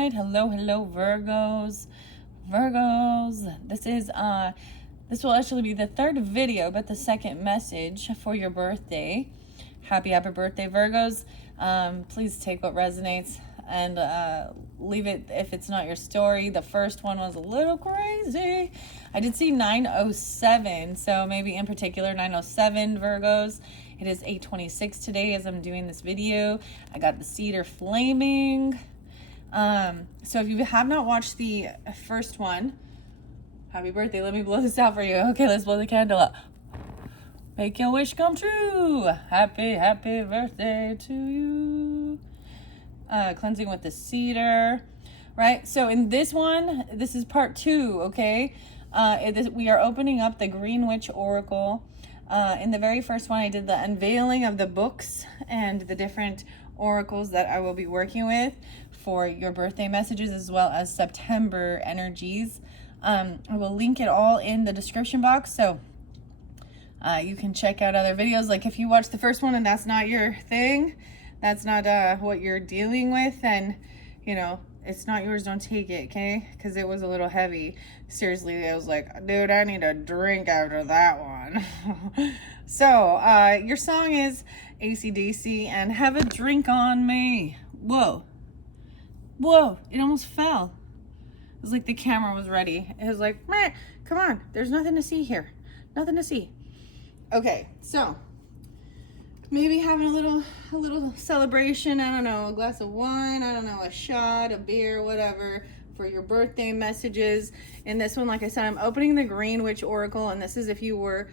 right. Hello, Virgos. This will actually be the third video, but the second message for your birthday. Happy birthday, Virgos. Please take what resonates and leave it if it's not your story. The first one was a little crazy. I did see 907, so maybe in particular 907 Virgos. It is 8:26 today as I'm doing this video. I got the cedar flaming. So if you have not watched the first one, happy birthday. Let me blow this out for you. Okay, let's blow the candle up. Make your wish come true. Happy birthday to you. Cleansing with the cedar, right? So in this one, this is part 2, okay? We are opening up the Green Witch Oracle. In the very first one, I did the unveiling of the books and the different oracles that I will be working with for your birthday messages, as well as September energies. I will link it all in the description box, so you can check out other videos. Like if you watch the first one and that's not your thing, that's not what you're dealing with, then you know it's not yours. Don't take it, okay? Because it was a little heavy. Seriously, I was like, dude, I need a drink after that one. So your song is AC/DC and Have a Drink on Me. Whoa, it almost fell. It was like the camera was ready. It was like, meh, come on, there's nothing to see here. Nothing to see. Okay, so maybe having a little celebration. I don't know, a glass of wine, I don't know, a shot, a beer, whatever, for your birthday messages. In this one, like I said, I'm opening the Green Witch Oracle, and this is if you were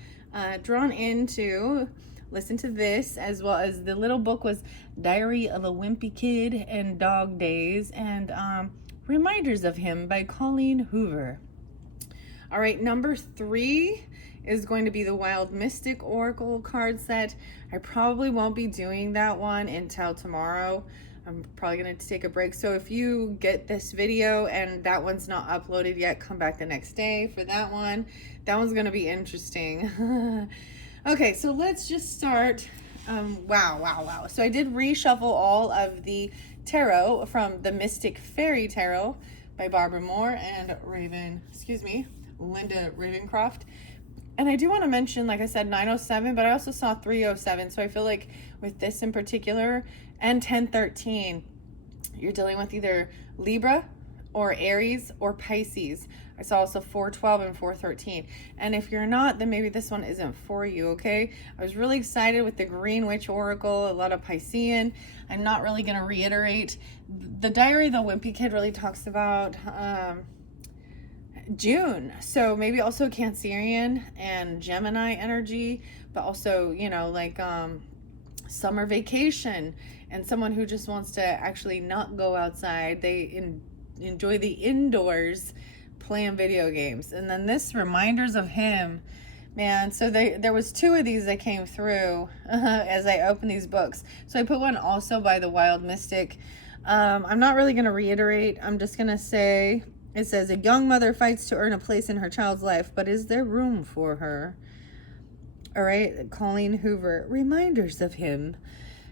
drawn into listen to this, as well as the little book was Diary of a Wimpy Kid and Dog Days, and Reminders of Him by Colleen Hoover. All right, number 3 is going to be the Wild Mystic Oracle card set. I probably won't be doing that one until tomorrow. I'm probably going to take a break. So if you get this video and that one's not uploaded yet, come back the next day for that one. That one's going to be interesting. Okay, so let's just start. Wow. So I did reshuffle all of the tarot from the Mystic Fairy Tarot by Barbara Moore and Linda Ravencroft. And I do want to mention, like I said, 907, but I also saw 307. So I feel like with this in particular and 1013, you're dealing with either Libra or Aries or Pisces. I saw also 412 and 413. And if you're not, then maybe this one isn't for you, okay? I was really excited with the Green Witch Oracle, a lot of Piscean. I'm not really going to reiterate. The Diary of the Wimpy Kid really talks about June, so maybe also Cancerian and Gemini energy, but also, you know, like summer vacation and someone who just wants to actually not go outside. They enjoy the indoors playing video games. And then this Reminders of Him, man, so there was 2 of these that came through as I opened these books. So I put one also by the Wild Mystic. I'm not really going to reiterate. I'm just going to say, it says, a young mother fights to earn a place in her child's life, but is there room for her? All right, Colleen Hoover, Reminders of Him.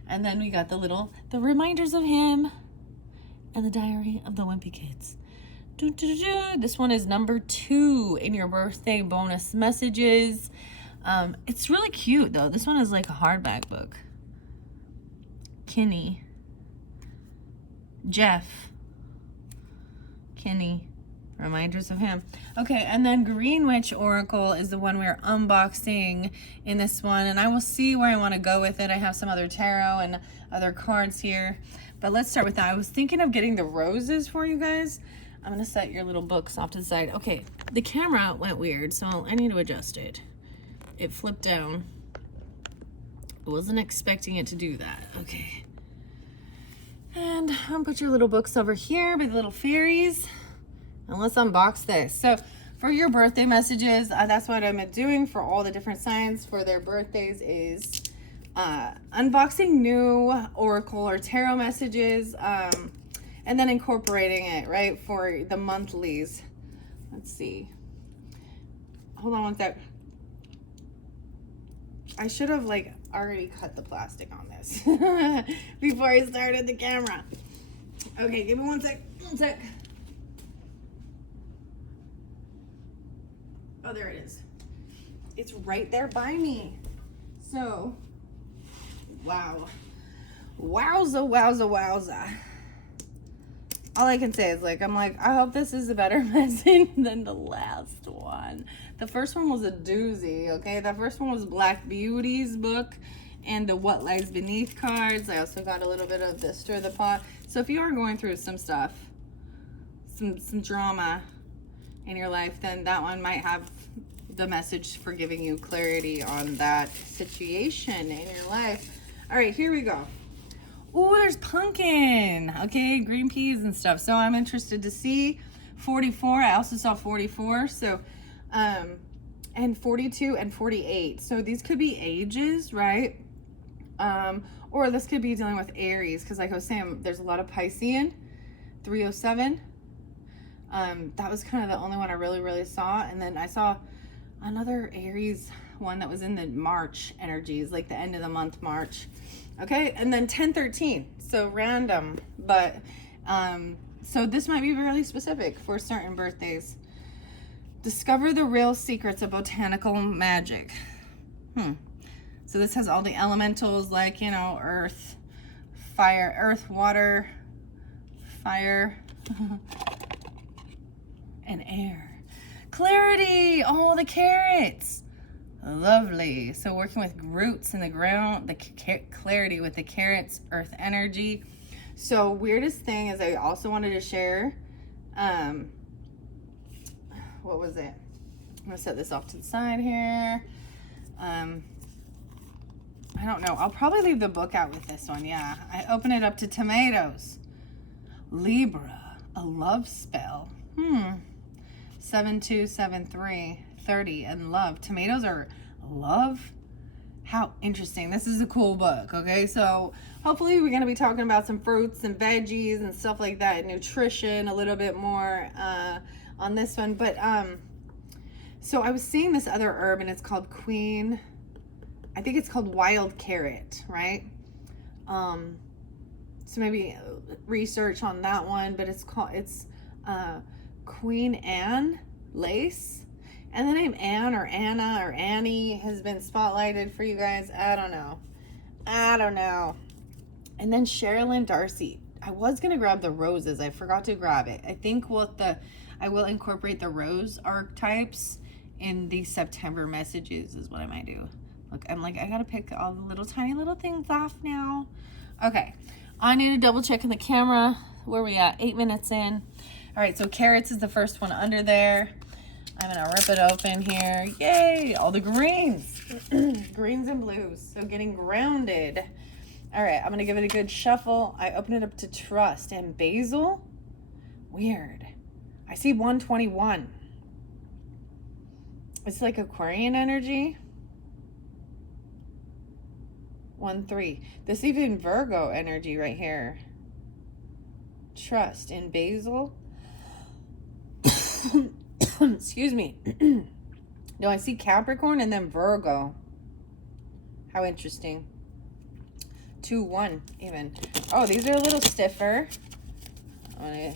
And then we got the Reminders of Him and the Diary of the Wimpy Kids. This one is number 2 in your birthday bonus messages. It's really cute, though. This one is like a hardback book. Kinney. Jeff. Kinney. Reminders of Him. Okay, and then Green Witch Oracle is the one we're unboxing in this one, and I will see where I want to go with it. I have some other tarot and other cards here, but let's start with that. I was thinking of getting the roses for you guys. I'm going to set your little books off to the side. Okay, the camera went weird, so I need to adjust it. It flipped down. I wasn't expecting it to do that. Okay. And I'll put your little books over here by the little fairies. And let's unbox this. So for your birthday messages, that's what I'm doing for all the different signs for their birthdays, is unboxing new oracle or tarot messages, and then incorporating it, right, for the monthlies. Let's see. Hold on one sec. I should have already cut the plastic on this before I started the camera. Okay, give me one sec. One sec. Oh, there it is. It's right there by me. So, wow. Wowza, wowza, wowza. All I can say is, like, I'm like, I hope this is a better message than the last one. The first one was a doozy, okay? That first one was Black Beauty's book and the What Lies Beneath cards. I also got a little bit of the Stir the Pot. So if you are going through some stuff, some drama in your life, then that one might have the message for giving you clarity on that situation in your life. All right, here we go. Oh, there's pumpkin, okay, green peas and stuff. So I'm interested to see 44. I also saw 44. So, and 42 and 48. So these could be ages, right? Or this could be dealing with Aries, because like I was saying, there's a lot of Piscean. 307. That was kind of the only one I really saw. And then I saw another Aries one that was in the March energies, like the end of the month, March. Okay, and then 1013, so random, but so this might be really specific for certain birthdays. Discover the real secrets of botanical magic. So this has all the elementals, like, you know, earth, fire, earth, water, fire, and air. Clarity, all the carrots. Lovely. So working with roots in the ground, the clarity with the carrots, earth energy. So weirdest thing is I also wanted to share, what was it? I'm gonna set this off to the side here. I don't know. I'll probably leave the book out with this one. Yeah. I open it up to tomatoes. Libra, a love spell. 7273. 30 and love. Tomatoes are love. How interesting. This is a cool book. Okay, so hopefully we're going to be talking about some fruits and veggies and stuff like that, nutrition a little bit more on this one. But so I was seeing this other herb, and it's called Queen, I think it's called wild carrot, right? So maybe research on that one, but it's Queen Anne lace. And the name Anne or Anna or Annie has been spotlighted for you guys. I don't know. And then Sherilyn Darcy. I was going to grab the roses. I forgot to grab it. I think I will incorporate the rose archetypes in the September messages is what I might do. Look, I'm like, I got to pick all the little tiny little things off now. Okay. I need to double check in the camera. Where are we at? 8 minutes in. All right. So carrots is the first one under there. I'm going to rip it open here. Yay! All the greens. Greens and blues. So getting grounded. All right. I'm going to give it a good shuffle. I open it up to trust. And basil? Weird. I see 121. It's like Aquarian energy. 1-3. This even Virgo energy right here. Trust in basil. Excuse me. No, I see Capricorn and then Virgo. How interesting. 2-1 even. Oh, these are a little stiffer. I'm gonna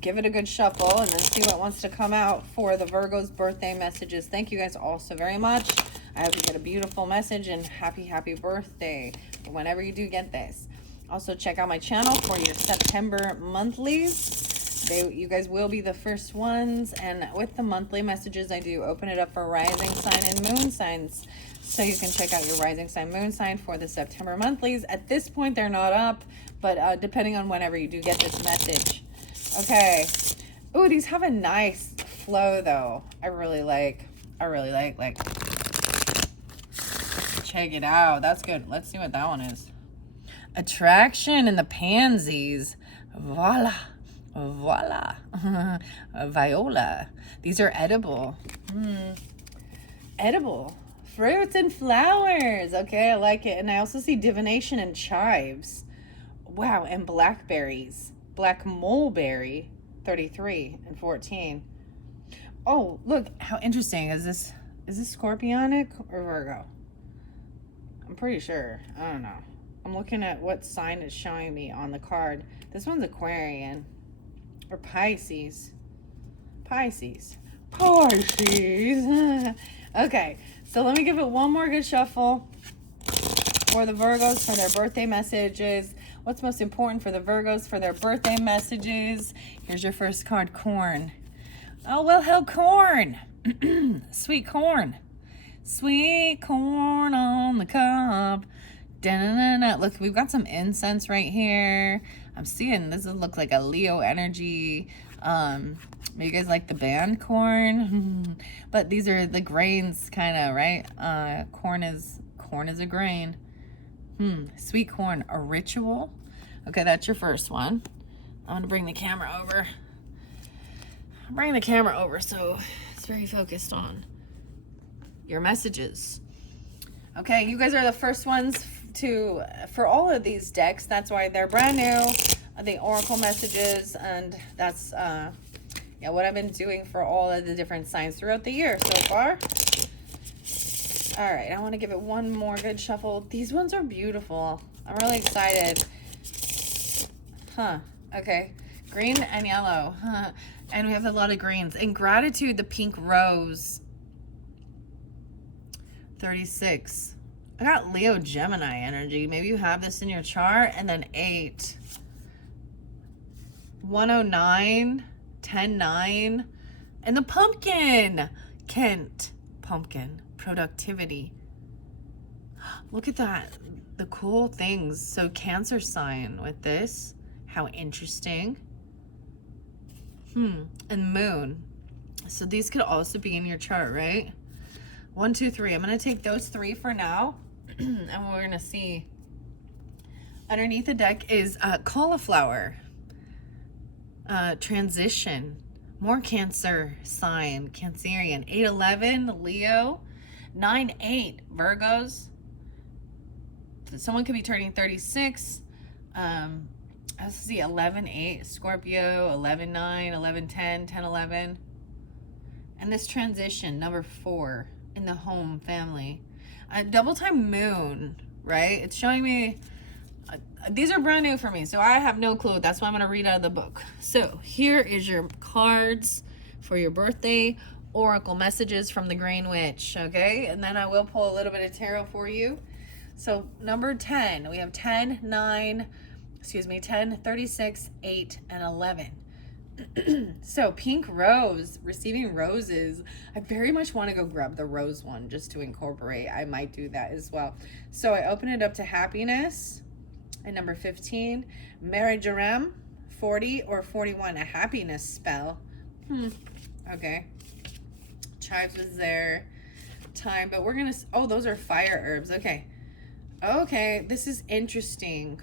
give it a good shuffle and then see what wants to come out for the Virgo's birthday messages. Thank you guys all so very much. I hope you get a beautiful message and happy birthday whenever you do get this. Also check out my channel for your September monthlies. You guys will be the first ones, and with the monthly messages I do open it up for rising sign and moon signs, so you can check out your rising sign, moon sign for the September monthlies. At this point they're not up, but depending on whenever you do get this message. Okay. Ooh, these have a nice flow though. I really like check it out. That's good. Let's see what that one is. Attraction and the pansies. Voila. Viola. These are edible. Edible fruits and flowers. Okay, I like it. And I also see divination and chives. Wow, and blackberries. Black mulberry. 33 and 14. Oh, look how interesting. Is this Scorpionic or Virgo? I'm pretty sure. I don't know. I'm looking at what sign is showing me on the card. This one's Aquarian. Or Pisces. Pisces. Pisces. Okay, so let me give it one more good shuffle for the Virgos for their birthday messages. What's most important for the Virgos for their birthday messages? Here's your first card, corn. Oh, well, hell, corn. Sweet corn. Sweet corn on the cob. Da-na-na-na. Look, we've got some incense right here. I'm seeing this look like a Leo energy. You guys like the band Corn? But these are the grains, kind of, right? Corn is a grain. Sweet corn, a ritual. Okay, that's your first one. I'm gonna bring the camera over. Bring the camera over so it's very focused on your messages. Okay, you guys are the first ones for all of these decks. That's why they're brand new, the oracle messages, and that's what I've been doing for all of the different signs throughout the year so far. All right, I want to give it one more good shuffle. These ones are beautiful. I'm really excited. Okay, green and yellow. And we have a lot of greens. In gratitude, the pink rose. 36. I got Leo Gemini energy. Maybe you have this in your chart. And then 8. 109. 10-9. And the pumpkin. Kent. Pumpkin. Productivity. Look at that. The cool things. So Cancer sign with this. How interesting. And moon. So these could also be in your chart, right? 1, 2, 3. I'm going to take those 3 for now. And we're going to see. Underneath the deck is cauliflower. Transition. More Cancer sign. Cancerian. 8-11. Leo. 9-8. Virgos. Someone could be turning 36. I see 11-8. Scorpio. 11-9. 11-10. 10-11. And this transition. Number 4. In the home family. Double time moon, right? It's showing me these are brand new for me, so I have no clue. That's why I'm going to read out of the book. So here is your cards for your birthday oracle messages from the Green Witch. Okay, and then I will pull a little bit of tarot for you. So number 10, we have 10, 9, 10, 36, 8, and 11. So pink rose, receiving roses. I very much want to go grab the rose one just to incorporate. I might do that as well. So I open it up to happiness. And number 15, Mary Jerem, 40 or 41, a happiness spell. Okay. Chives was there. Time, but we're going to, oh, those are fire herbs. Okay. Okay, this is interesting.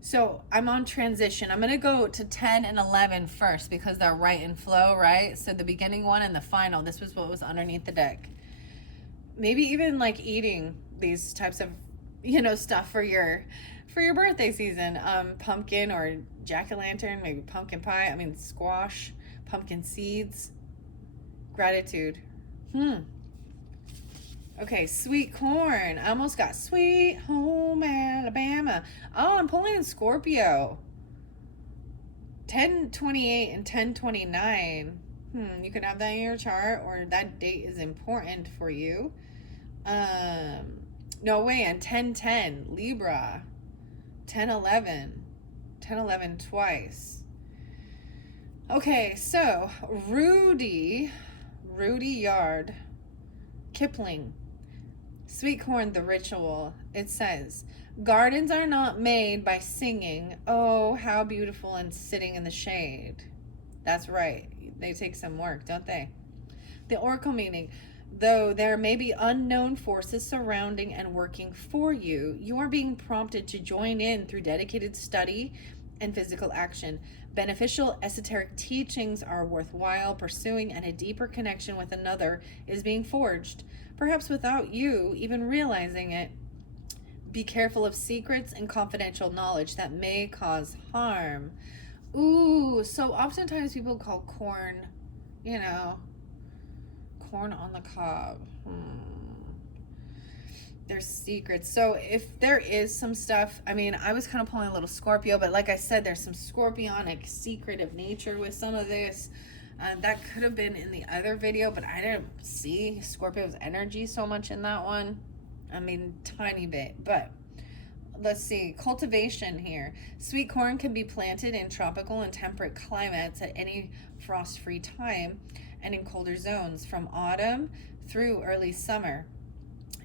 So I'm on transition. I'm going to go to 10 and 11 first because they're right in flow, right? So the beginning one and the final, this was what was underneath the deck. Maybe even like eating these types of, stuff for your birthday season. Pumpkin or jack-o'-lantern, maybe pumpkin pie. Squash, pumpkin seeds, gratitude. Okay, sweet corn. I almost got sweet home Alabama. Oh, I'm pulling in Scorpio. 10/28 and 10/29. You could have that in your chart, or that date is important for you. No way, and 10/10, Libra. 10/11. 10/11 twice. Okay, so Rudy Yard. Kipling. Sweet corn, the ritual. It says, gardens are not made by singing, oh, how beautiful, and sitting in the shade. That's right. They take some work, don't they? The oracle meaning, though there may be unknown forces surrounding and working for you, you are being prompted to join in through dedicated study and physical action. Beneficial esoteric teachings are worthwhile pursuing, and a deeper connection with another is being forged, perhaps without you even realizing it. Be careful of secrets and confidential knowledge that may cause harm. Ooh, so oftentimes people call corn, corn on the cob. There's secrets. So if there is some stuff, I mean, I was kind of pulling a little Scorpio, but like I said, there's some scorpionic secretive nature with some of this. That could have been in the other video, but I didn't see Scorpio's energy so much in that one. I mean, tiny bit, but let's see. Cultivation here. Sweet corn can be planted in tropical and temperate climates at any frost-free time and in colder zones from autumn through early summer.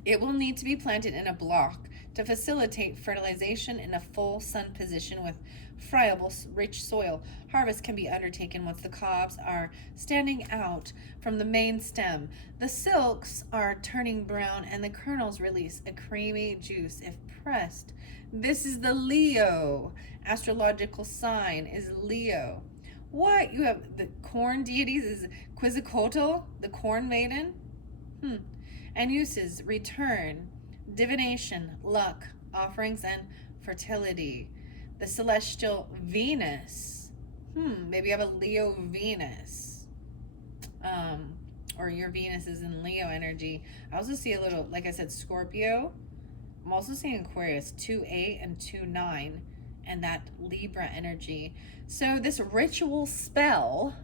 It will need to be planted in a block to facilitate fertilization in a full sun position with friable, rich soil. Harvest can be undertaken once the cobs are standing out from the main stem. The silks are turning brown and the kernels release a creamy juice if pressed. This is the Leo. Astrological sign is Leo. What? You have the corn deities is Quetzalcoatl, the corn maiden? And uses return, divination, luck, offerings, and fertility. The celestial Venus. Maybe you have a Leo Venus. Or your Venus is in Leo energy. I also see a little, like I said, Scorpio. I'm also seeing Aquarius 2-8 and 2-9 and that Libra energy. So this ritual spell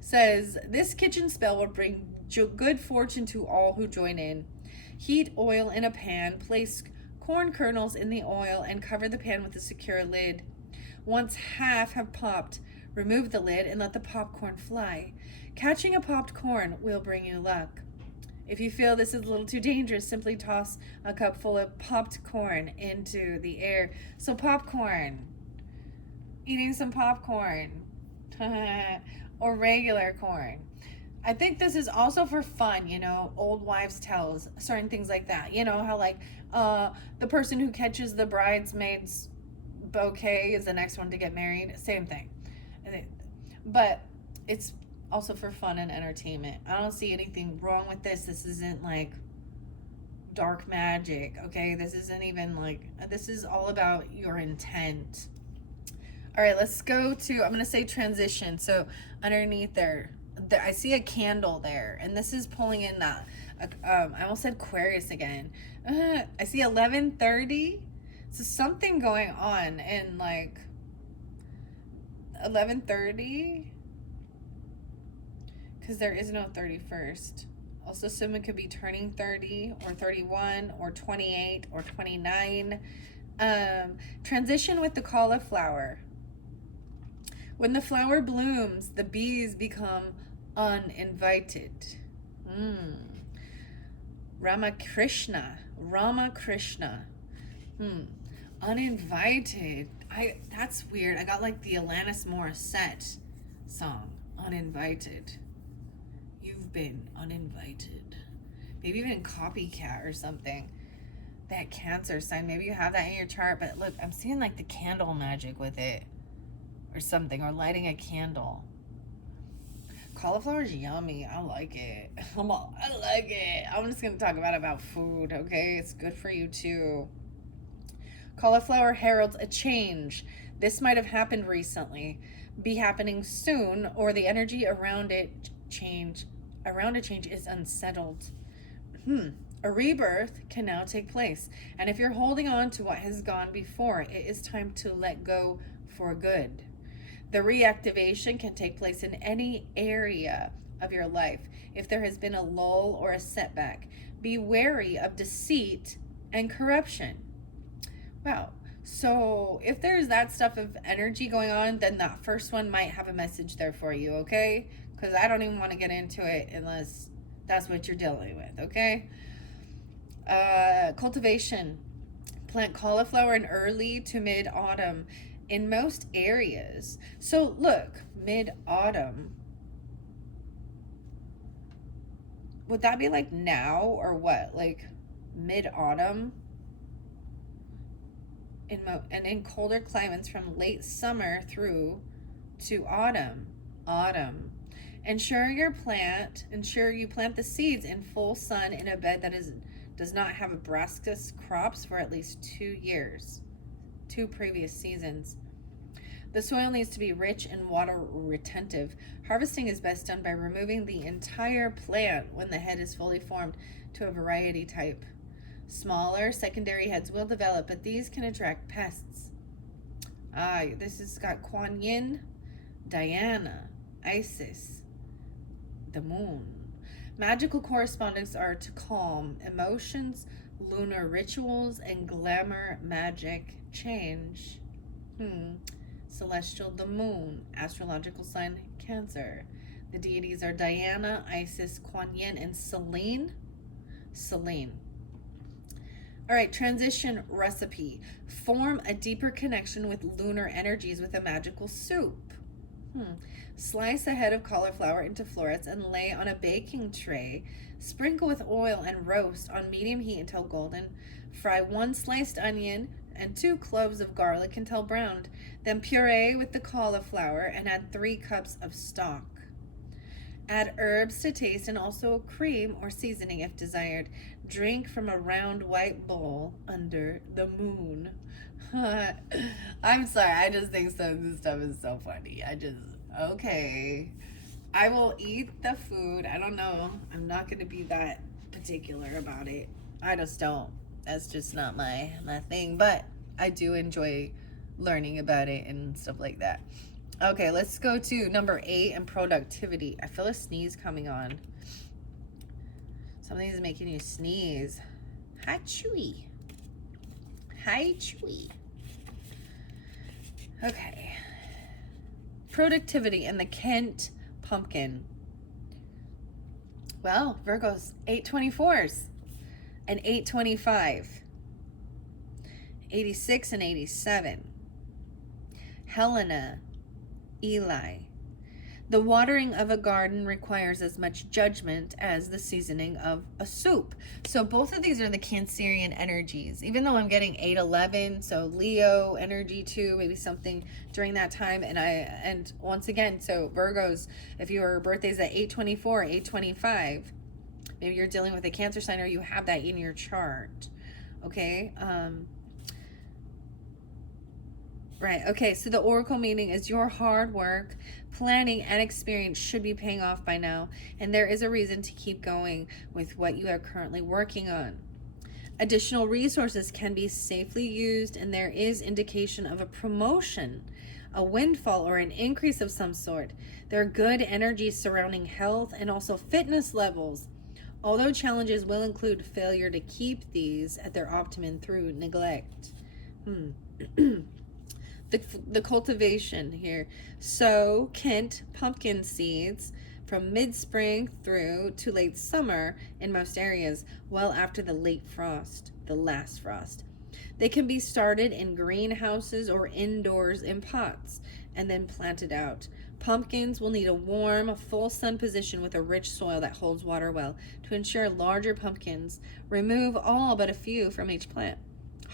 says this kitchen spell will bring good fortune to all who join in. Heat oil in a pan, place corn kernels in the oil, and cover the pan with a secure lid. Once half have popped, remove the lid and let the popcorn fly. Catching a popped corn will bring you luck. If you feel this is a little too dangerous, simply toss a cup full of popped corn into the air. So popcorn, eating some popcorn, or regular corn. I think this is also for fun, you know, old wives' tales, certain things like that. You know, how like the person who catches the bridesmaid's bouquet is the next one to get married. Same thing. But it's also for fun and entertainment. I don't see anything wrong with this. This isn't like dark magic, okay? This isn't even like, this is all about your intent. All right, let's go to, I'm going to say transition. So underneath there, I see a candle there, and this is pulling in that I almost said Aquarius again. I see 11:30. So something going on in like 11:30, because there is no 31st. Also, someone could be turning 30 or 31 or 28 or 29. Transition with the cauliflower. When the flower blooms, the bees become uninvited. Ramakrishna. Uninvited. That's weird. I got like the Alanis Morissette song, Uninvited. You've been uninvited. Maybe even copycat or something. That Cancer sign, maybe you have that in your chart, but look, I'm seeing like the candle magic with it or something, or lighting a candle. Cauliflower is yummy. I like it. I like it. I'm just going to talk about food, okay? It's good for you too. Cauliflower heralds a change. This might have happened recently, be happening soon, or the energy around a change is unsettled. A rebirth can now take place. And if you're holding on to what has gone before, it is time to let go for good. The reactivation can take place in any area of your life. If there has been a lull or a setback, be wary of deceit and corruption. Wow. So if there's that stuff of energy going on, then that first one might have a message there for you, okay? Because I don't even want to get into it unless that's what you're dealing with, okay? Cultivation. Plant cauliflower in early to mid-autumn in most areas. So look, mid-autumn. Would that be like now or what? Like mid-autumn? And in colder climates from late summer through to autumn. Ensure you plant the seeds in full sun in a bed that does not have brassicas crops for at least 2 years. 2 previous seasons. The soil needs to be rich and water retentive. Harvesting is best done by removing the entire plant when the head is fully formed to a variety type. Smaller secondary heads will develop, but these can attract pests. This has got Kuan Yin, Diana, Isis, the moon. Magical correspondence are to calm emotions, lunar rituals, and glamour magic change. Celestial, the moon. Astrological sign, Cancer. The deities are Diana, Isis, Kuan Yin, and Selene. All right, transition recipe. Form a deeper connection with lunar energies with a magical soup. Slice a head of cauliflower into florets and lay on a baking tray. Sprinkle with oil and roast on medium heat until golden. Fry 1 sliced onion and 2 cloves of garlic until browned. Then puree with the cauliflower and add 3 cups of stock. Add herbs to taste and also cream or seasoning if desired. Drink from a round white bowl under the moon. I'm sorry, I just think this stuff is so funny. Okay. I will eat the food. I don't know. I'm not going to be that particular about it. I just don't. That's just not my thing. But I do enjoy learning about it and stuff like that. Okay, let's go to number 8 and productivity. I feel a sneeze coming on. Something is making you sneeze. Hi, Chewy. Hi, Chewy. Okay. Productivity and the Kent pumpkin. Well, Virgos, 824s and 825. 86 and 87. Helena, Eli. The watering of a garden requires as much judgment as the seasoning of a soup. So both of these are the Cancerian energies, even though I'm getting 8-11, so Leo energy too, maybe something during that time. And once again, so Virgos, if your birthday's at 824, 825, maybe you're dealing with a Cancer sign or you have that in your chart. Okay. Right. Okay. So the oracle meaning is your hard work, planning, and experience should be paying off by now. And there is a reason to keep going with what you are currently working on. Additional resources can be safely used, and there is indication of a promotion, a windfall, or an increase of some sort. There are good energies surrounding health and also fitness levels, although challenges will include failure to keep these at their optimum through neglect. The cultivation here. Sow Kent pumpkin seeds from mid-spring through to late summer in most areas, well after the last frost. They can be started in greenhouses or indoors in pots and then planted out. Pumpkins will need a warm, full sun position with a rich soil that holds water well. To ensure larger pumpkins, remove all but a few from each plant.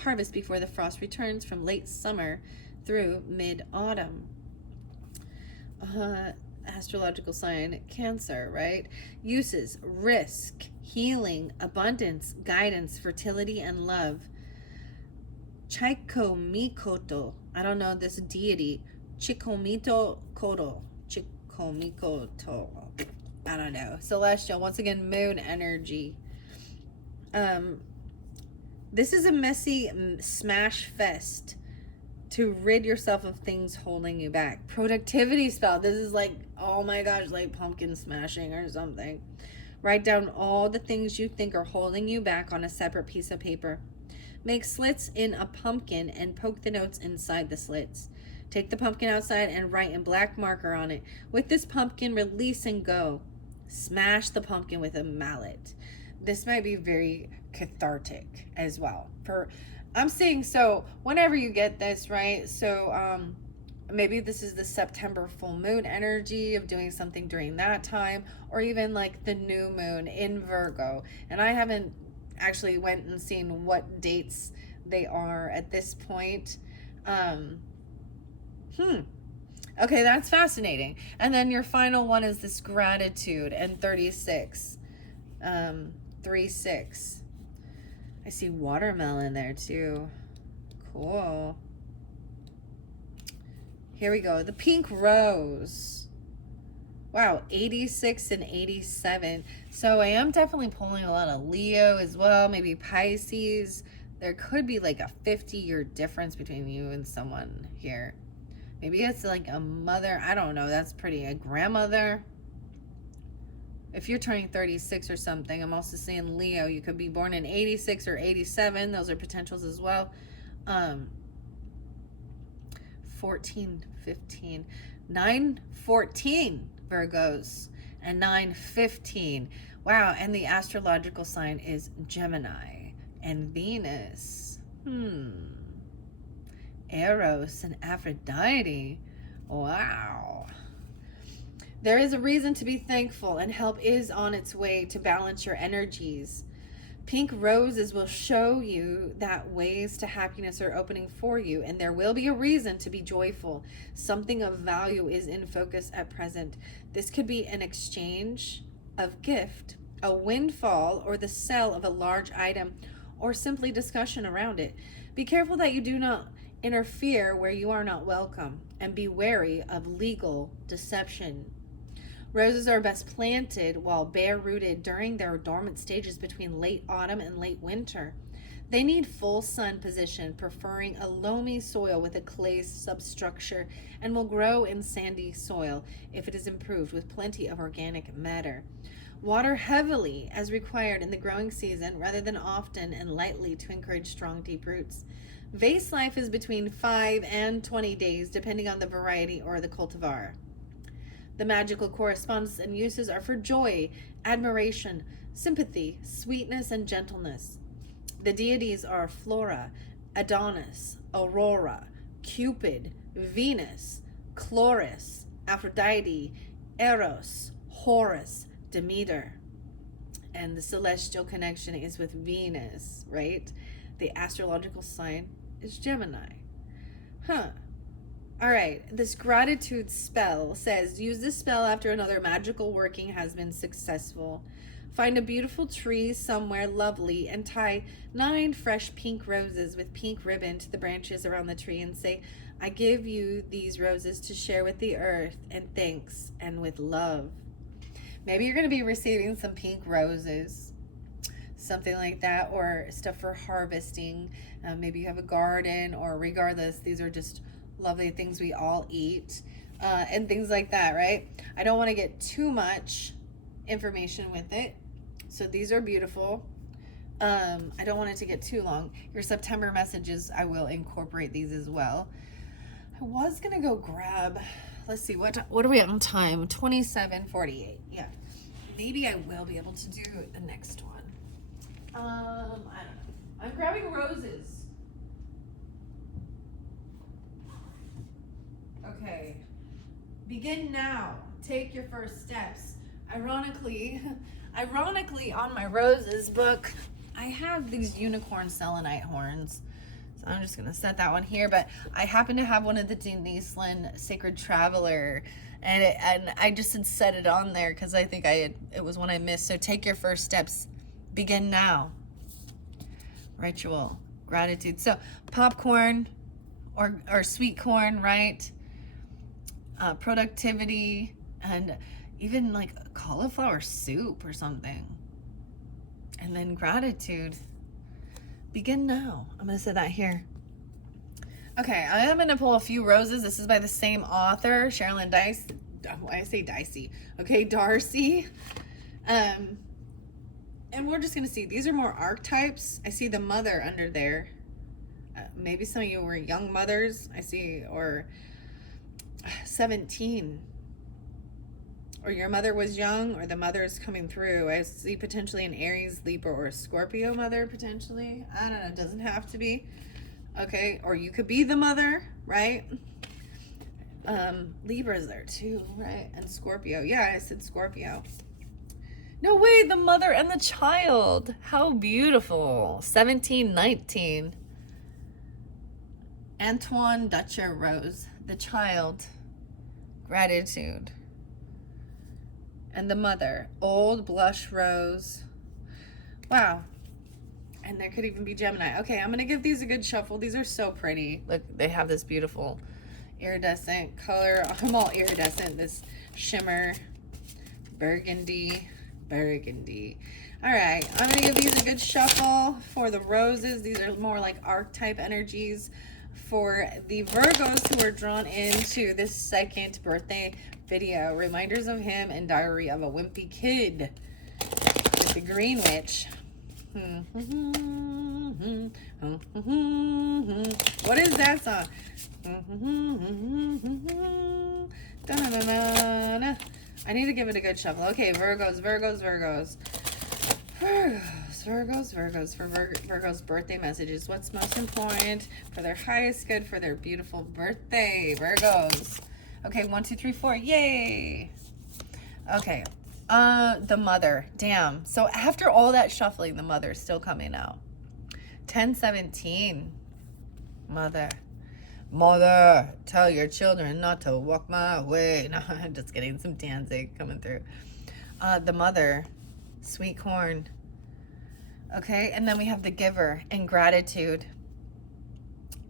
Harvest before the frost returns from late summer through mid-autumn. Astrological sign, Cancer, right? Uses, risk, healing, abundance, guidance, fertility, and love. Chikomikoto. I don't know this deity. Chikomikoto. I don't know. Celestial. Once again, moon energy. This is a messy smash fest to rid yourself of things holding you back. Productivity spell. This is like, oh my gosh, like pumpkin smashing or something. Write down all the things you think are holding you back on a separate piece of paper. Make slits in a pumpkin and poke the notes inside the slits. Take the pumpkin outside and write in black marker on it. With this pumpkin, release and go. Smash the pumpkin with a mallet. This might be very cathartic as well. I'm seeing, so whenever you get this, right? So maybe this is the September full moon energy of doing something during that time, or even like the new moon in Virgo. And I haven't actually went and seen what dates they are at this point. Okay, that's fascinating. And then your final one is this gratitude and 36. 3-6. I see watermelon there too. Cool. Here we go. The pink rose. Wow, 86 and 87. So I am definitely pulling a lot of Leo as well, maybe Pisces. There could be like a 50-year difference between you and someone here. Maybe it's like a mother. I don't know. That's pretty. A grandmother. If you're turning 36 or something, I'm also seeing Leo. You could be born in 86 or 87. Those are potentials as well. 14, 15, 9, 14 Virgos, and 9, 15. Wow, and the astrological sign is Gemini and Venus. Eros and Aphrodite. Wow. There is a reason to be thankful, and help is on its way to balance your energies. Pink roses will show you that ways to happiness are opening for you, and there will be a reason to be joyful. Something of value is in focus at present. This could be an exchange of gift, a windfall, or the sale of a large item, or simply discussion around it. Be careful that you do not interfere where you are not welcome, and be wary of legal deception. Roses are best planted while bare-rooted during their dormant stages between late autumn and late winter. They need full sun position, preferring a loamy soil with a clay substructure, and will grow in sandy soil if it is improved with plenty of organic matter. Water heavily as required in the growing season rather than often and lightly to encourage strong, deep roots. Vase life is between 5 and 20 days depending on the variety or the cultivar. The magical correspondence and uses are for joy, admiration, sympathy, sweetness, and gentleness. The deities are Flora, Adonis, Aurora, Cupid, Venus, Chloris, Aphrodite, Eros, Horus, Demeter. And the celestial connection is with Venus, right? The astrological sign is Gemini. All right, this gratitude spell says, use this spell after another magical working has been successful. Find a beautiful tree somewhere lovely and tie 9 fresh pink roses with pink ribbon to the branches around the tree and say, I give you these roses to share with the earth, and thanks, and with love. Maybe you're going to be receiving some pink roses, something like that, or stuff for harvesting. Maybe you have a garden, or regardless, these are just lovely things we all eat, and things like that, right? I don't want to get too much information with it, so these are beautiful. I don't want it to get too long. Your September messages, I will incorporate these as well. I was gonna go grab, let's see, what are we at on time? 27:48. Yeah, maybe I will be able to do the next one. I don't know. I'm grabbing roses. Okay, begin now. Take your first steps. Ironically, on my roses book, I have these unicorn selenite horns. So I'm just gonna set that one here, but I happen to have one of the Deniseland Sacred Traveler, and I just had set it on there because I think it was one I missed. So take your first steps. Begin now. Ritual, gratitude. So popcorn or sweet corn, right? Productivity, and even like cauliflower soup or something. And then gratitude. Begin now. I'm going to say that here. Okay, I am going to pull a few roses. This is by the same author, Sherilyn Dice. I say Dicey. Okay, Darcy. And we're just going to see. These are more archetypes. I see the mother under there. Maybe some of you were young mothers. I see, or 17, or your mother was young, or the mother is coming through. I see potentially an Aries, Libra, or a Scorpio mother potentially. I don't know, it doesn't have to be. Okay, or you could be the mother, right? Libra's there too, right? And Scorpio. Yeah, I said Scorpio. No way, the mother and the child. How beautiful. 1719. Antoine Dutcher Rose, the child, gratitude. And the mother, Old Blush Rose. Wow. And there could even be Gemini. Okay, I'm going to give these a good shuffle. These are so pretty. Look, they have this beautiful iridescent color. I'm all iridescent. This shimmer, burgundy. All right, I'm gonna give these a good shuffle for the roses. These are more like archetype energies for the Virgos who are drawn into this second birthday video. Reminders of him and Diary of a Wimpy Kid with the Green Witch. What is that song? I need to give it a good shuffle. Okay, Virgos. For Virgo's birthday messages. What's most important for their highest good for their beautiful birthday, Virgos? Okay, 1, 2, 3, 4. Yay. Okay. The mother. Damn. So after all that shuffling, the mother's still coming out. 1017. Mother, tell your children not to walk my way. No, I'm just kidding. Some dancing coming through. The mother, sweet corn. Okay, and then we have the giver and gratitude.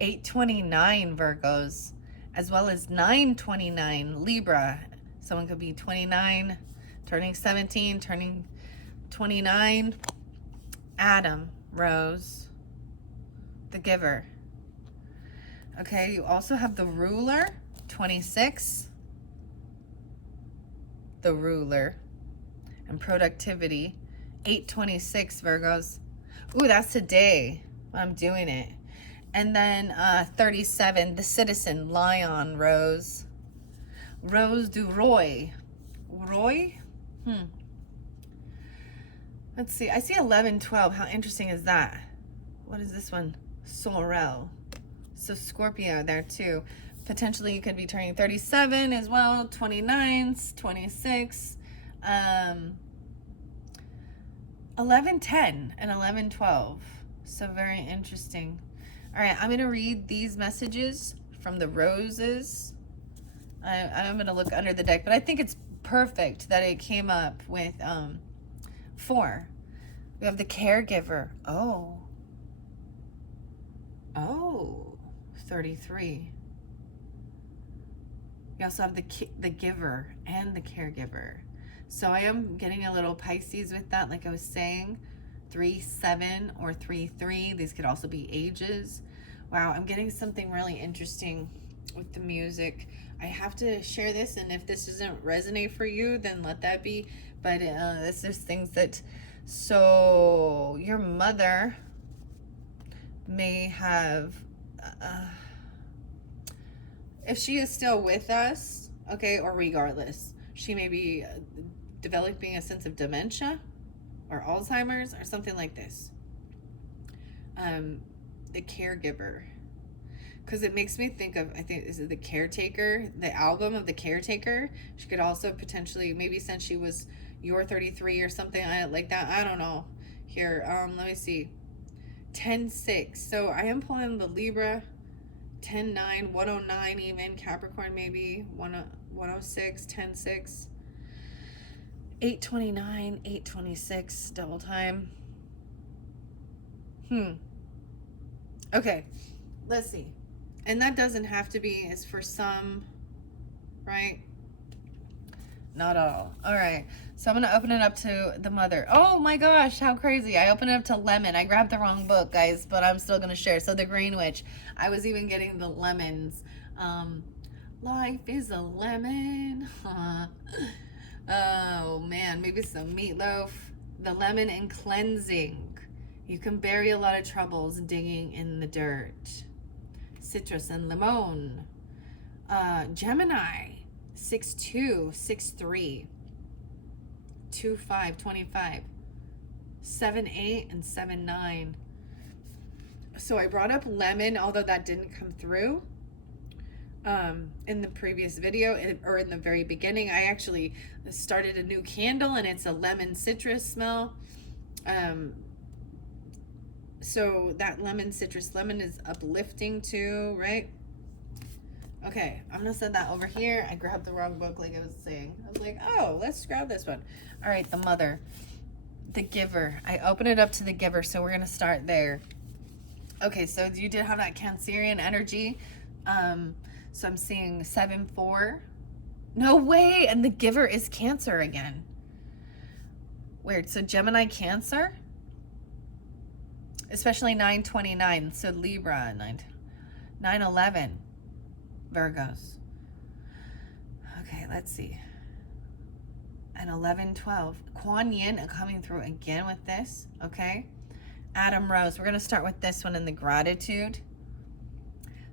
829 Virgos, as well as 929 Libra. Someone could be 29, turning 17, turning 29. Adam, Rose, the giver. Okay, you also have the ruler, 26. The ruler. And productivity, 826 Virgos. Ooh, that's today when I'm doing it. And then 37, the citizen, lion, Rose. Rose du Roy. Roy? Let's see. I see 1112. How interesting is that? What is this one? Sorel. So Scorpio there too. Potentially you could be turning 37 as well. 29s, 26. 1110 and 1112. So very interesting. All right, I'm going to read these messages from the roses. I'm going to look under the deck, but I think it's perfect that it came up with 4. We have the caregiver. Oh, 33. We also have the giver and the caregiver. So I am getting a little Pisces with that, like I was saying. 3-7 or 3-3. These could also be ages. Wow, I'm getting something really interesting with the music. I have to share this, and if this doesn't resonate for you, then let that be. But this is things that, so your mother may have, if she is still with us, okay, or regardless, she may be developing a sense of dementia or Alzheimer's or something like this. The caregiver, because it makes me think of, I think, is it The Caretaker, the album of The Caretaker? She could also potentially, maybe since she was your 33 or something like that, I don't know. Here, let me see. 10-6. So I am pulling the Libra. 10-9, 109 even, Capricorn maybe, 106, 10-6. 829, 826, double time. Okay, let's see. And that doesn't have to be, is for some, right? Not all. All right, so I'm going to open it up to the mother. Oh my gosh, how crazy. I opened it up to lemon. I grabbed the wrong book, guys, but I'm still going to share. So the Green Witch. I was even getting the lemons. Life is a lemon. Oh man, maybe some meatloaf. The lemon and cleansing. You can bury a lot of troubles digging in the dirt. Citrus and lemon. Gemini, 6-2, 6-3, 2-5, 25, 7-8, and 7-9. So I brought up lemon, although that didn't come through in the previous video, or in the very beginning. I actually started a new candle, and it's a lemon citrus smell. So that lemon citrus, lemon is uplifting too, right? Okay, I'm gonna set that over here. I grabbed the wrong book, like I was saying. I was like, oh, let's grab this one. All right, the mother, the giver. I open it up to the giver, so we're gonna start there. Okay, so you did have that Cancerian energy. So I'm seeing 7-4. No way. And the giver is Cancer again. Weird. So Gemini, Cancer, especially 929. So Libra, 911, Virgos. Okay, let's see. And 11-12. Kuan Yin coming through again with this. Okay. Adam Rose. We're going to start with this one in the gratitude.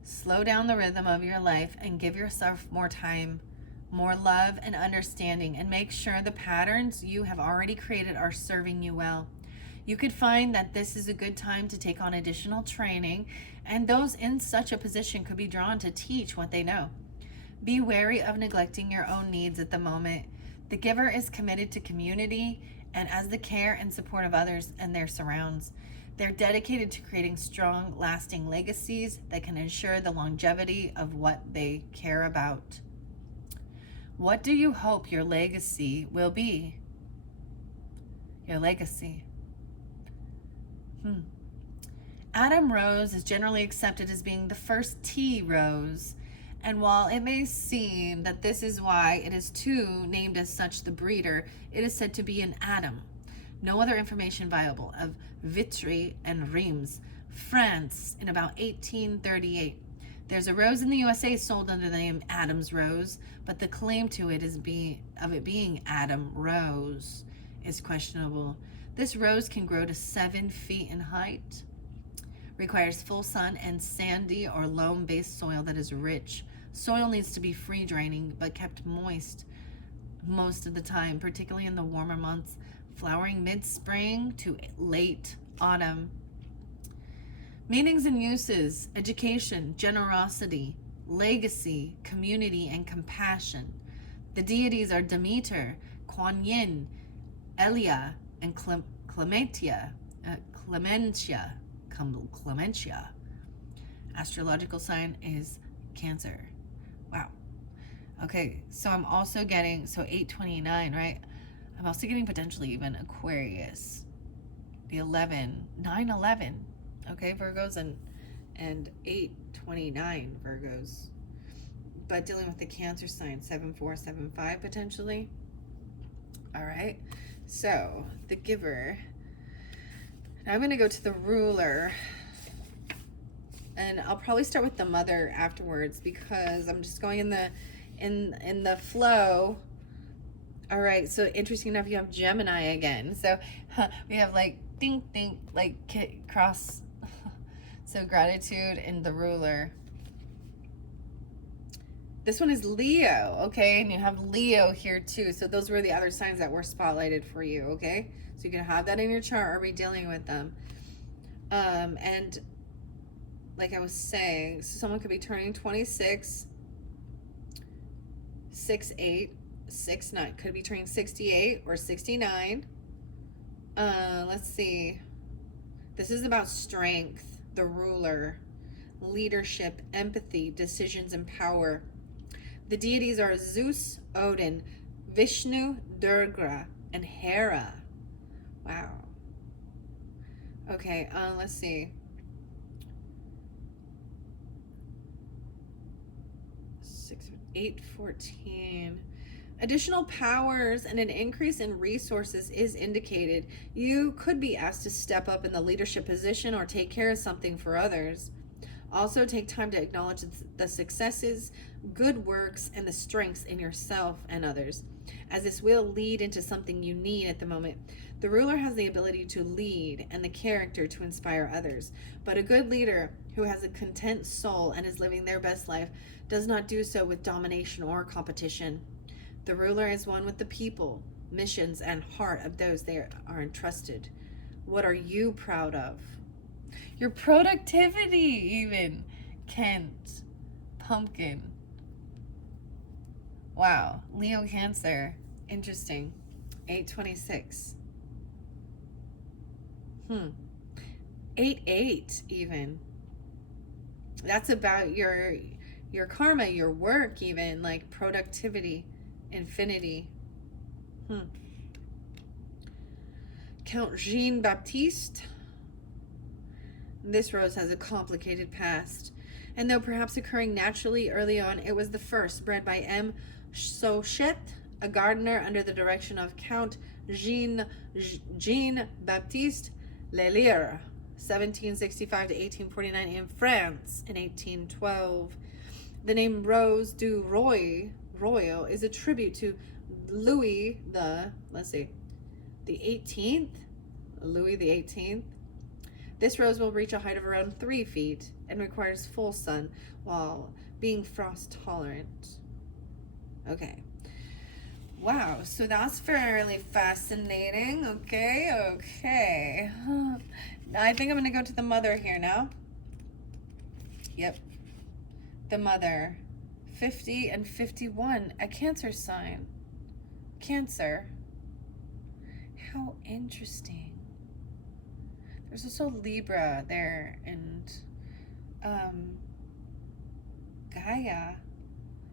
Slow down the rhythm of your life and give yourself more time, more love and understanding, and make sure the patterns you have already created are serving you well. You could find that this is a good time to take on additional training, and those in such a position could be drawn to teach what they know. Be wary of neglecting your own needs at the moment. The giver is committed to community and as the care and support of others and their surrounds. They're dedicated to creating strong, lasting legacies that can ensure the longevity of what they care about. What do you hope your legacy will be? Your legacy. Adam Rose is generally accepted as being the first tea rose. And while it may seem that this is why it is too named as such the breeder, it is said to be an Adam. No other information viable of Vitry and Reims, France in about 1838. There's a rose in the USA sold under the name Adam's Rose, but the claim to it is being Adam Rose is questionable. This rose can grow to 7 feet in height, requires full sun and sandy or loam-based soil that is rich. Soil needs to be free draining but kept moist most of the time, particularly in the warmer months, flowering mid-spring to late autumn. Meanings and uses: education, generosity, legacy, community, and compassion. The deities are Demeter, Kuan Yin, Elia, and Clementia. Astrological sign is Cancer. Wow. Okay, so I'm also getting, so 829, right? I'm also getting potentially even Aquarius. The 9/11. Okay, Virgos, and 829 Virgos. But dealing with the Cancer sign, 7-4, 7-5 potentially. All right, so the giver. Now I'm going to go to the ruler. And I'll probably start with the mother afterwards because I'm just going in the flow. All right, so interesting enough, you have Gemini again. So we have like ding, ding, like cross. So gratitude and the ruler. This one is Leo, okay? And you have Leo here too. So those were the other signs that were spotlighted for you, okay? So you can have that in your chart or be dealing with them. And like I was saying, so someone could be turning 26, 6'8", 6'9", could be turning 68 or 69. Let's see. This is about strength, the ruler, leadership, empathy, decisions, and power. The deities are Zeus, Odin, Vishnu, Durga, and Hera. Wow. Okay, let's see. 814. Additional powers and an increase in resources is indicated. You could be asked to step up in the leadership position or take care of something for others. Also, take time to acknowledge the successes, good works, and the strengths in yourself and others, as this will lead into something you need at the moment. The ruler has the ability to lead and the character to inspire others, but a good leader who has a content soul and is living their best life does not do so with domination or competition. The ruler is one with the people, missions, and heart of those they are entrusted. What are you proud of? Your productivity, even. Kent. Pumpkin. Wow. Leo, Cancer. Interesting. 826. 8-8 even. That's about your karma, your work, even, like productivity, infinity. Count Jean-Baptiste. This rose has a complicated past And though perhaps occurring naturally early on, it was the first bred by M. Sochet, a gardener under the direction of Count Jean-Baptiste Lelière, 1765 to 1849 in France in 1812. The name Rose du Royal is a tribute to Louis the 18th. Louis the 18th. This rose will reach a height of around 3 feet and requires full sun while being frost tolerant. Okay. Wow, so that's fairly fascinating. Okay. I think I'm going to go to the mother here now. Yep. The mother. 50 and 51. A Cancer sign. Cancer. How interesting. There's also Libra there and Gaia.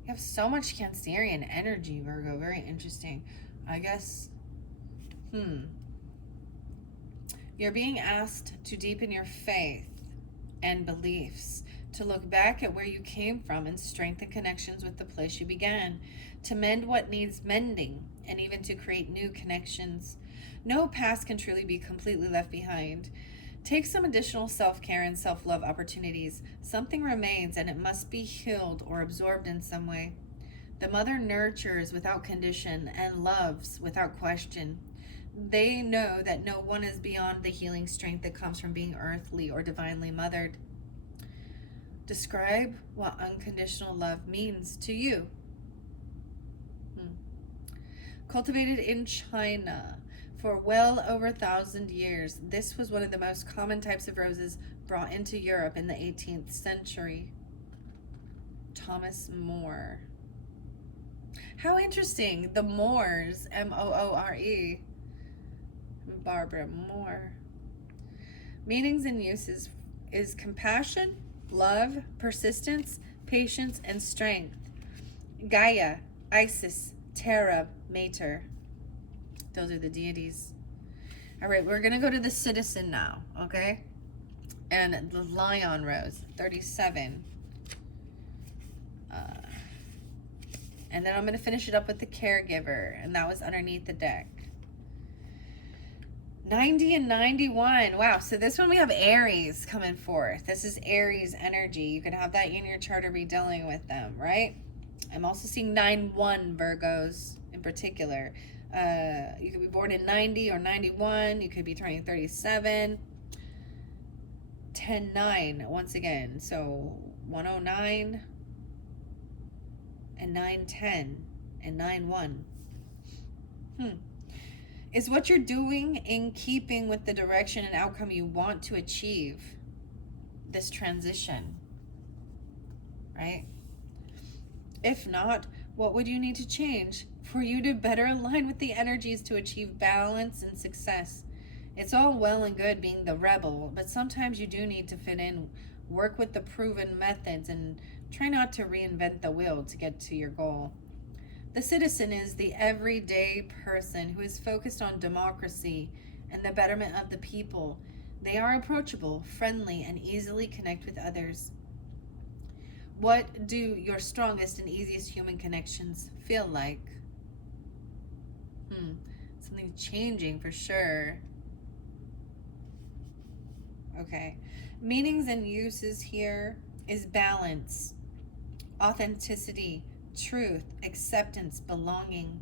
You have so much Cancerian energy, Virgo. Very interesting. I guess, You're being asked to deepen your faith and beliefs, to look back at where you came from and strengthen connections with the place you began, to mend what needs mending, and even to create new connections. No past can truly be completely left behind. Take some additional self-care and self-love opportunities. Something remains and it must be healed or absorbed in some way. The mother nurtures without condition and loves without question. They know that no one is beyond the healing strength that comes from being earthly or divinely mothered. Describe what unconditional love means to you. Cultivated in China for well over 1,000 years, this was one of the most common types of roses brought into Europe in the 18th century. Thomas More. How interesting. The Moors, M-O-O-R-E. Barbara Moore. Meanings and uses is compassion, love, persistence, patience, and strength. Gaia, Isis, Terra, Mater. Those are the deities. All right, we're going to go to the citizen now, okay? And the lion rose, 37. And then I'm going to finish it up with the caregiver, and that was underneath the deck. 90 and 91. Wow, so this one we have Aries coming forth. This is Aries energy. You could have that in your chart or be dealing with them, right? I'm also seeing 9-1 Virgos in particular. You could be born in 90 or 91. You could be turning 37. 10-9 once again. So 109 and 9-10 and 9-1. Is what you're doing in keeping with the direction and outcome you want to achieve this transition, right? If not, what would you need to change for you to better align with the energies to achieve balance and success? It's all well and good being the rebel, but sometimes you do need to fit in, work with the proven methods, and try not to reinvent the wheel to get to your goal. The citizen is the everyday person who is focused on democracy and the betterment of the people. They are approachable, friendly, and easily connect with others. What do your strongest and easiest human connections feel like? Something changing for sure. Okay. Meanings and uses here is balance, authenticity, truth, acceptance, belonging.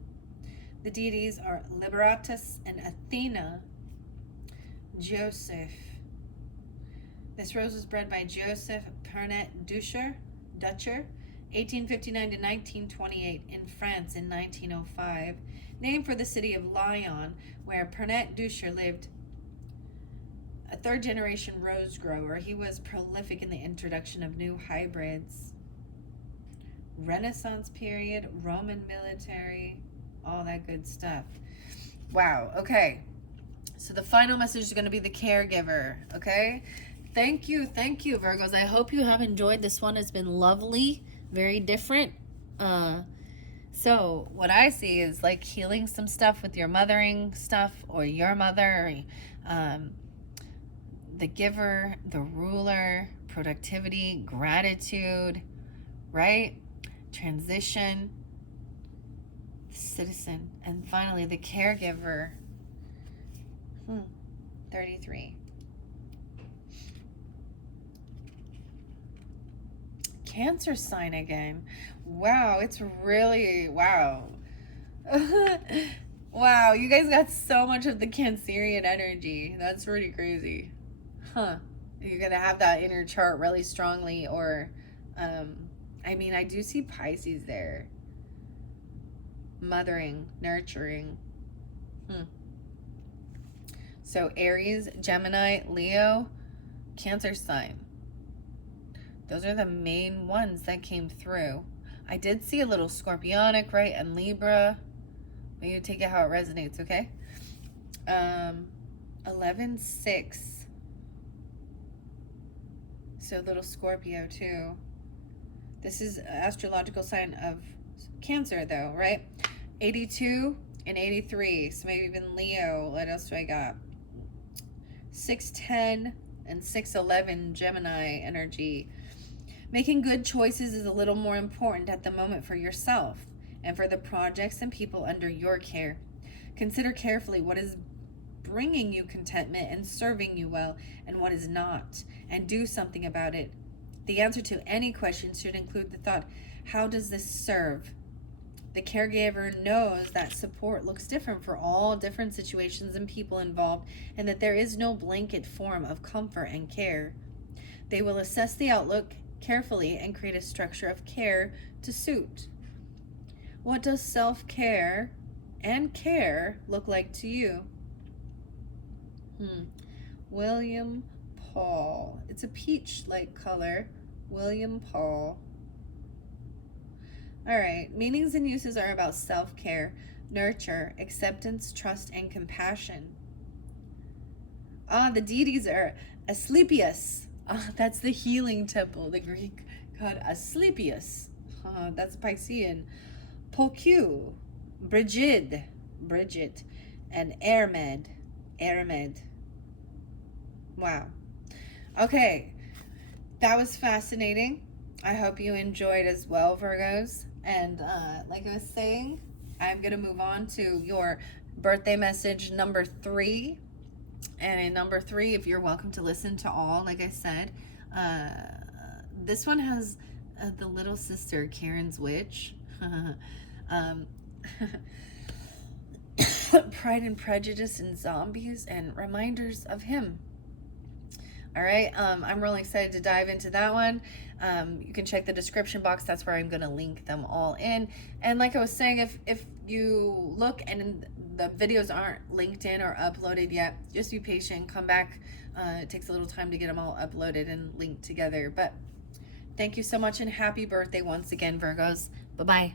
The deities are Liberatus and Athena. Joseph. This rose was bred by Joseph Pernet Dutcher, 1859 to 1928 in France in 1905, named for the city of Lyon, where Pernet Dutcher lived. A third-generation rose grower, he was prolific in the introduction of new hybrids. Renaissance period, Roman military, all that good stuff. Wow, okay. So the final message is going to be the caregiver, okay? Thank you, Virgos. I hope you have enjoyed this one. It's been lovely, very different. So what I see is like healing some stuff with your mothering stuff or your mother, the giver, the ruler, productivity, gratitude, right? Transition, citizen, and finally the caregiver. 33. Cancer sign again. Wow, it's really, wow. Wow, you guys got so much of the Cancerian energy. That's pretty crazy. Huh. You're going to have that inner chart really strongly, or, I mean, I do see Pisces there. Mothering, nurturing. So Aries, Gemini, Leo, Cancer sign. Those are the main ones that came through. I did see a little Scorpionic, right? And Libra. But you take it how it resonates, okay? 11-6. So little Scorpio too. This is an astrological sign of Cancer though, right? 82 and 83. So maybe even Leo. What else do I got? 6-10 and 6-11 Gemini energy. Making good choices is a little more important at the moment for yourself and for the projects and people under your care. Consider carefully what is bringing you contentment and serving you well, and what is not, and do something about it. The answer to any question should include the thought, how does this serve? The caregiver knows that support looks different for all different situations and people involved, and that there is no blanket form of comfort and care. They will assess the outlook carefully and create a structure of care to suit. What does self-care and care look like to you? William Paul. It's a peach-like color. William Paul. All right. Meanings and uses are about self-care, nurture, acceptance, trust, and compassion. The deities are Asclepius. That's the healing temple, the Greek god Asclepius. That's Piscean. Polque, Bridget, and Aramed. Wow. Okay, that was fascinating. I hope you enjoyed as well, Virgos. And like I was saying, I'm going to move on to your birthday message number 3. And in number 3, if you're welcome to listen to all, like I said, this one has the little sister, Karen's Witch. Pride and Prejudice and Zombies and Reminders of Him. All right, I'm really excited to dive into that one. You can check the description box. That's where I'm going to link them all in. And like I was saying, if you look and the videos aren't linked in or uploaded yet, just be patient. Come back. It takes a little time to get them all uploaded and linked together. But thank you so much, and happy birthday once again, Virgos. Bye-bye.